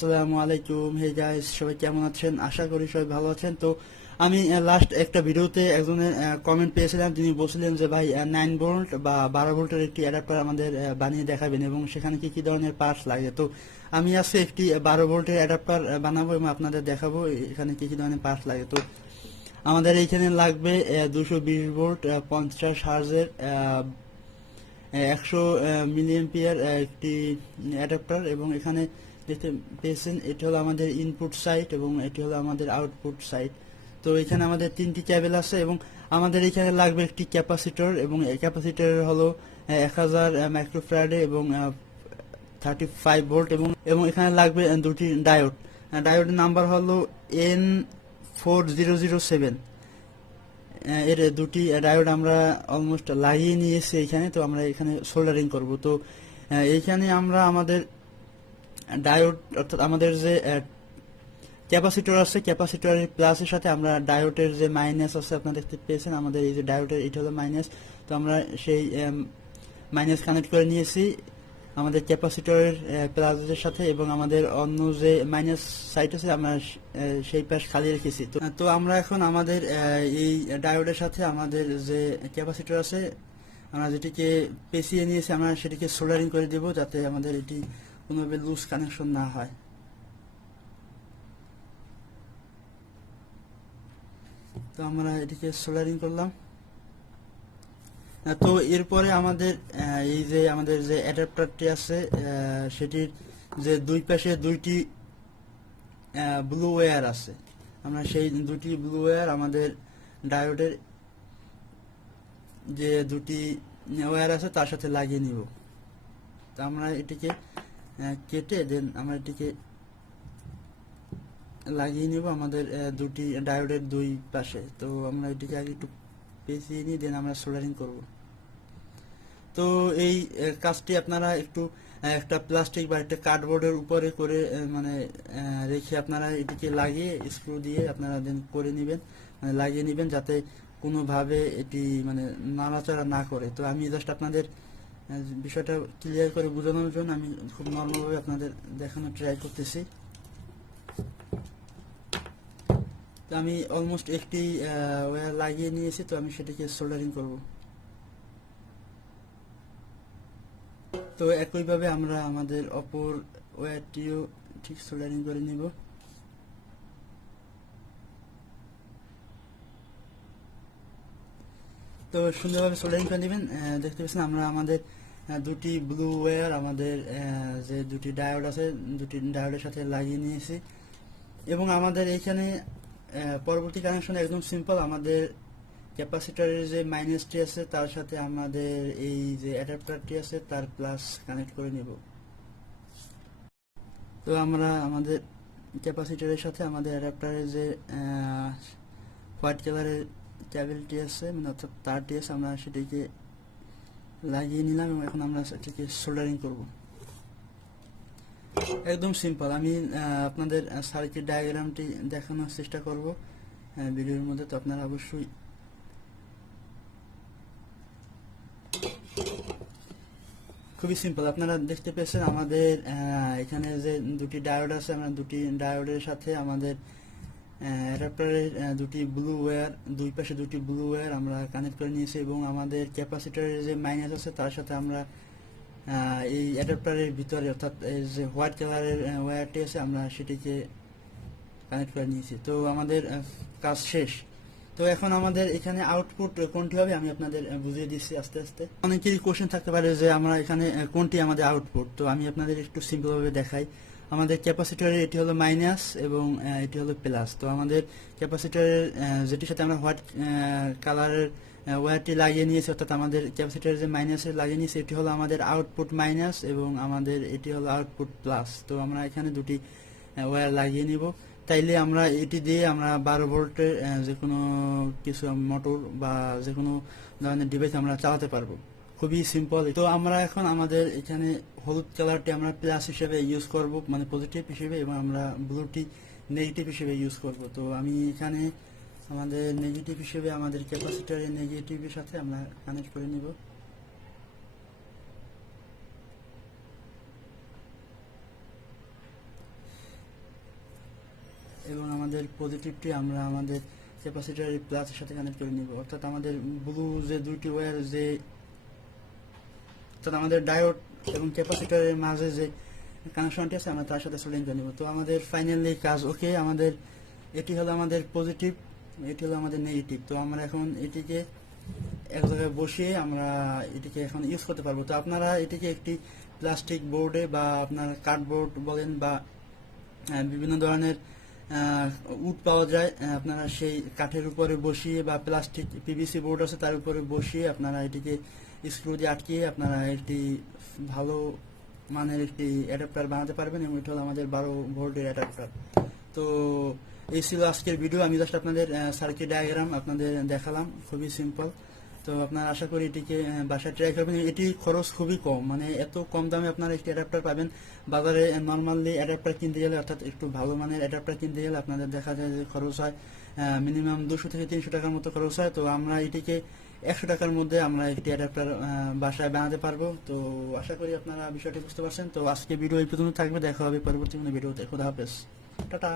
আসসালামু আলাইকুম। Hey guys, সবাই কেমন আছেন? আশা করি সবাই ভালো আছেন। তো আমি লাস্ট একটা ভিডিওতে একজনের কমেন্ট পেয়েছিলাম, তিনি বলছিলেন যে ভাই 9 ভোল্ট বা 12 ভোল্টের একটি অ্যাডাপ্টার আমাদের বানিয়ে দেখাবেন এবং সেখানে কি কি ধরনের পার্টস লাগে। তো আমি আজকে একটি 12 ভোল্টের অ্যাডাপ্টার বানাবো এবং আপনাদের দেখাবো এখানে কি কি ধরনের পার্টস লাগে। তো আমাদের এইখানে লাগবে 220 ভোল্ট 50 হার্জের 100 মিলি এম্পিয়ার একটি অ্যাডাপ্টার, এবং এখানে দেখতে পেয়েছেন এটি হলো আমাদের ইনপুট সাইড এবং এটি হলো আমাদের আউটপুট সাইড। তো এখানে আমাদের তিনটি কেবল আছে এবং আমাদের এখানে লাগবে একটি ক্যাপাসিটর, এবং এই ক্যাপাসিটর হলো 1000 মাইক্রোফ্যারাডে এবং 35 ভোল্ট, এবং এখানে লাগবে দুটি ডায়োড। ডায়োডের নাম্বার হলো N4007। এর দুটি ডায়োড আমরা অলমোস্ট লাগিয়ে নিয়েছি এখানে। তো আমরা এখানে সোল্ডারিং করব। তো এইখানে আমরা আমাদের ডায়োড, অর্থাৎ আমাদের যে ক্যাপাসিটর আছে, ক্যাপাসিটরের প্লাসের সাথে আমরা ডায়োডের যে মাইনাস আছে, আপনারা দেখতে পেয়েছেন আমাদের এই যে ডায়োডের এটা হলো মাইনাস। তো আমরা সেই মাইনাস কানেক্ট করে নিয়েছি আমাদের ক্যাপাসিটরের প্লাসের সাথে, এবং আমাদের অন্য যে মাইনাস সাইড আছে আমরা সেই পাশ খালি রেখেছি। তো আমরা এখন আমাদের এই ডায়োডের সাথে আমাদের যে ক্যাপাসিটর আছে, আমরা যেটিকে পেঁচিয়ে নিয়েছি, আমরা সেটিকে সোল্ডারিং করে দেব যাতে আমাদের এটি কোনোভাবে লুজ কানেকশন না হয়। তো আমরা এটিকে সোল্ডারিং করলাম। তো এরপরে আমাদের এই যে আমাদের যে অ্যাডাপ্টারটি আছে, সেটির যে দুই পাশে দুইটি ব্লু ওয়্যার আছে, আমরা সেই দুটি ব্লু ওয়্যার আমাদের ডায়োডের যে দুটি ওয়্যার আছে তার সাথে লাগিয়ে নিব। তো আমরা এটিকে কেটে দেন আমরা এটিকে লাগিয়ে নিব আমাদের দুটি ডায়োডের দুই পাশে। তো আমরা এটিকে আগে একটু পেঁচিয়ে নিয়ে দেন আমরা সোল্ডারিং করব। তো এই কাজটি আপনারা একটু একটা প্লাস্টিক বা একটা কার্ডবোর্ডের উপরে করে মানে রেখে আপনারা এটিকে লাগিয়ে স্ক্রু দিয়ে আপনারা দেন করে নেবেন, মানে লাগিয়ে নেবেন, যাতে কোনোভাবে এটি মানে নাড়াচাড়া না করে। তো আমি জাস্ট আপনাদের বিষয়টা ক্লিয়ার করে বোঝানোর জন্য আমি খুব নর্মালভাবে আপনাদের দেখানোর ট্রাই করতেছি। তো আমি অলমোস্ট একটি ওয়্যার লাগিয়ে নিয়েছি, তো আমি সেটিকে সোল্ডারিং করব। তো একইভাবে আমরা আমাদের অপর ওয়্যারটিও ঠিক সোল্ডারিং করে নিব। তো সুন্দরভাবে সোল্ডারিং করে নেবেন। দেখতে পাচ্ছেন আমরা আমাদের দুটি ব্লু ওয়্যার আমাদের যে দুটি ডায়োড আছে, দুটি ডায়োডের সাথে লাগিয়ে নিয়েছি, এবং আমাদের এইখানে পরবর্তী কানেকশন একদম সিম্পল। আমাদের ক্যাপাসিটরের যে মাইনাসটি আছে তার সাথে আমাদের এই যে অ্যাডাপ্টারটি আছে তার প্লাস কানেক্ট করে নেব। তো আমরা আমাদের ক্যাপাসিটরের সাথে আমাদের অ্যাডাপ্টারের যে হোয়াইট কালারের কেবলটি আছে, মানে অর্থাৎ তারটি আছে, আমরা সেটিকে লাগিয়ে নিলাম এবং এখন আমরা সেটিকে সোল্ডারিং করব। একদম সিম্পল। আমি আপনাদের সার্কিট ডায়াগ্রামটি দেখানোর চেষ্টা করব ভিডিওর মধ্যে। তো আপনারা অবশ্যই খুবই সিম্পল। আপনারা দেখতে পেয়েছেন আমাদের এখানে যে দুটি ডায়োড আছে, আমরা দুটি ডায়োডের সাথে আমাদের অ্যাডাপ্টারের দুটি ব্লু ওয়্যার, দুই পাশে দুটি ব্লু ওয়্যার আমরা কানেক্ট করে নিয়েছি, এবং আমাদের ক্যাপাসিটরের যে মাইনাস আছে তার সাথে আমরা এই অ্যাডাপ্টারের ভিতরে, অর্থাৎ এই যে হোয়াইট কালারের ওয়্যারটি আছে, আমরা সেটিকে কানেক্ট করে নিয়েছি। তো আমাদের কাজ শেষ। তো এখন আমাদের এখানে আউটপুট কোনটি হবে আমি আপনাদের বুঝিয়ে দিচ্ছি আস্তে আস্তে। অনেকেরই কোশ্চেন থাকতে পারে যে আমরা এখানে কোনটি আমাদের আউটপুট। তো আমি আপনাদের একটু সিম্পলভাবে দেখাই। আমাদের ক্যাপাসিটরে এটি হলো মাইনাস এবং এটি হলো প্লাস। তো আমাদের ক্যাপাসিটরের যেটির সাথে আমরা হোয়াইট কালারের ওয়্যারটি লাগিয়ে নিয়েছি, অর্থাৎ আমাদের ক্যাপাসিটরের যে মাইনাসে লাগিয়ে নিয়েছি, এটি হলো আমাদের আউটপুট মাইনাস এবং আমাদের এটি হলো আউটপুট প্লাস। তো আমরা এখানে দুটি ওয়্যার লাগিয়ে নিব। তাইলে আমরা এটি দিয়ে আমরা 12 ভোল্টের যে কোনো কিছু মোটর বা যে কোনো ধরনের ডিভাইস আমরা চালাতে পারবো। খুবই সিম্পল। তো আমরা এখন আমাদের এখানে হলুদ কালারটি আমরা প্লাস হিসেবে ইউজ করব, মানে পজিটিভ হিসেবে, এবং আমরা ব্লুটি নেগেটিভ হিসেবে ইউজ করব। তো আমি এখানে আমাদের নেগেটিভ হিসেবে আমাদের ক্যাপাসিটরের নেগেটিভের সাথে আমরা কানেক্ট করে নিব। এবং আমাদের পজিটিভটি আমরা আমাদের ক্যাপাসিটরের প্লাসের সাথে কানেক্ট করে নিব। অর্থাৎ আমাদের ব্লু যে দুইটি ওয়্যার যে অর্থাৎ আমাদের ডায়োড এবং ক্যাপাসিটরের মাঝে যে কানেকশনটি আছে আমরা তার সাথে লিঙ্ক করে নিব। তো আমাদের ফাইনালি কাজ ওকে। আমাদের এটি হলো আমাদের পজিটিভ, এটি হলো আমাদের নেগেটিভ। তো আমরা এখন এটিকে এক জায়গায় বসিয়ে আমরা এটিকে এখন ইউজ করতে পারবো। তো আপনারা এটিকে একটি প্লাস্টিক বোর্ডে বা আপনার কার্ডবোর্ড বলেন বা বিভিন্ন ধরনের উড পাওয়া যায়, আপনারা সেই কাঠের উপরে বসিয়ে বা প্লাস্টিক পিভিসি বোর্ড আছে তার উপরে বসিয়ে আপনারা এটিকে স্ক্রু দিয়ে আটকিয়ে আপনারা একটি ভালো মানের একটি অ্যাডাপ্টার বানাতে পারবেন এবং এটা হলো আমাদের 12 ভোল্টের অ্যাডাপ্টার। তো এই ছিল আজকের ভিডিও। আমি জাস্ট আপনাদের সার্কিট ডায়াগ্রাম আপনাদের দেখালাম, খুবই সিম্পল। তো আপনারা আশা করি এটিকে বাসায় ট্রাই করবেন। এটি খরচ খুবই কম, মানে এত কম দামে আপনারা একটি অ্যাডাপ্টার পাবেন। বাজারে নর্মালি অ্যাডাপ্টার কিনতে গেলে অর্থাৎ একটু ভালো মানের অ্যাডাপ্টার কিনতে গেলে আপনাদের দেখা যায় যে খরচ হয় মিনিমাম 200 থেকে 300 টাকার মতো খরচ হয়। তো আমরা এটিকে 100 টাকার মধ্যে আমরা একটি অ্যাডাপ্টার বাসায় বানাতে পারবো। তো আশা করি আপনারা বিষয়টি বুঝতে পারছেন। তো আজকে ভিডিও এই পর্যন্ত থাকবে, দেখা হবে পরবর্তী কোনো ভিডিওতে। খোদা হাফেজ, টাটা।